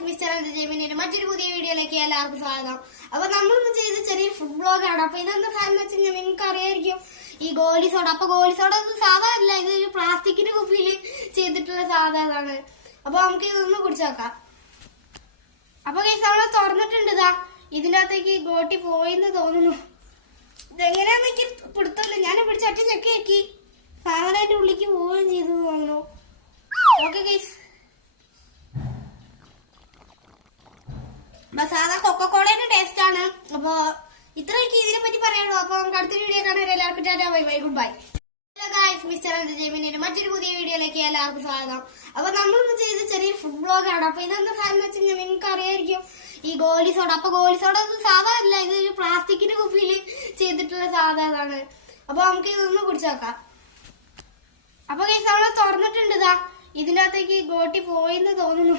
Guys, mister എന്റർടൈൻമെന്റിന്റെ മറ്റൊരു പുതിയ വീഡിയോയിലേക്ക് എല്ലാവർക്കും സ്വാഗതം. അപ്പൊ നമ്മളിന്ന് ചെയ്ത ചെറിയൊരു ഫുഡ് ബ്ലോഗാണ്. അപ്പൊ ഇതെന്താ സാധനം എന്ന് വെച്ചാൽ നിങ്ങൾക്ക് അറിയായിരിക്കും, ഈ ഗോലി സോഡ. അപ്പൊ ഗോലി സോഡ സാധാരണ ഇതൊരു പ്ലാസ്റ്റിക്കിന്റെ കുപ്പിയിൽ ചെയ്തിട്ടുള്ള സാധാരണ. അപ്പൊ നമുക്ക് ഇതൊന്ന് കുടിച്ചു നോക്കാം. അപ്പൊ ഗൈസ്, നമ്മള് തുറന്നിട്ടുണ്ട്. ഇതാ ഇതിന്റെ അകത്തേക്ക് ഗോട്ടി പോയിന്ന് തോന്നുന്നു. ഇതെങ്ങനെയാന്ന് എനിക്ക് പിടുത്തമില്ല. ഞാൻ പിടിച്ച് ഒറ്റ ചെക്ക് ആക്കി സാധനം അതിന്റെ ഉള്ളിലേക്ക് പോവുകയും ചെയ്തു തോന്നുന്നു. ഓക്കെ ഗൈസ്, സാധാ കൊക്കക്കോളയുടെ ടേസ്റ്റ് ആണ്. അപ്പൊ ഇത്രയൊക്കെ ഇതിനെ പറ്റി പറയാനുള്ളൂ. അപ്പൊ നമുക്ക് അടുത്ത വീഡിയോ കാണാൻ എല്ലാവർക്കും ta-ta, bye bye, good bye. Hello guys, mister എന്റർടൈൻമെന്റിന്റെ മറ്റൊരു പുതിയ വീഡിയോയിലേക്ക് എല്ലാവർക്കും സ്വാഗതം. അപ്പൊ നമ്മളിന്ന് ചെയ്ത ചെറിയൊരു ഫുഡ് ബ്ലോഗാണ്. അപ്പൊ ഇതെന്താ സാധനം എന്ന് വെച്ചാൽ നിങ്ങൾക്ക് അറിയായിരിക്കും, ഈ ഗോലി സോഡ. അപ്പൊ ഗോലി സോഡ സാധാരണ ഇതൊരു പ്ലാസ്റ്റിക്കിന്റെ കുപ്പിയിൽ ചെയ്തിട്ടുള്ള സാധാരണ. അപ്പൊ നമുക്ക് ഇതൊന്ന് കുടിച്ചു നോക്കാം. അപ്പൊ ഗൈസ്, നമ്മള് തുറന്നിട്ടുണ്ട്. ഇതാ ഇതിന്റെ അകത്തേക്ക് ഗോട്ടി പോയിന്ന് തോന്നുന്നു.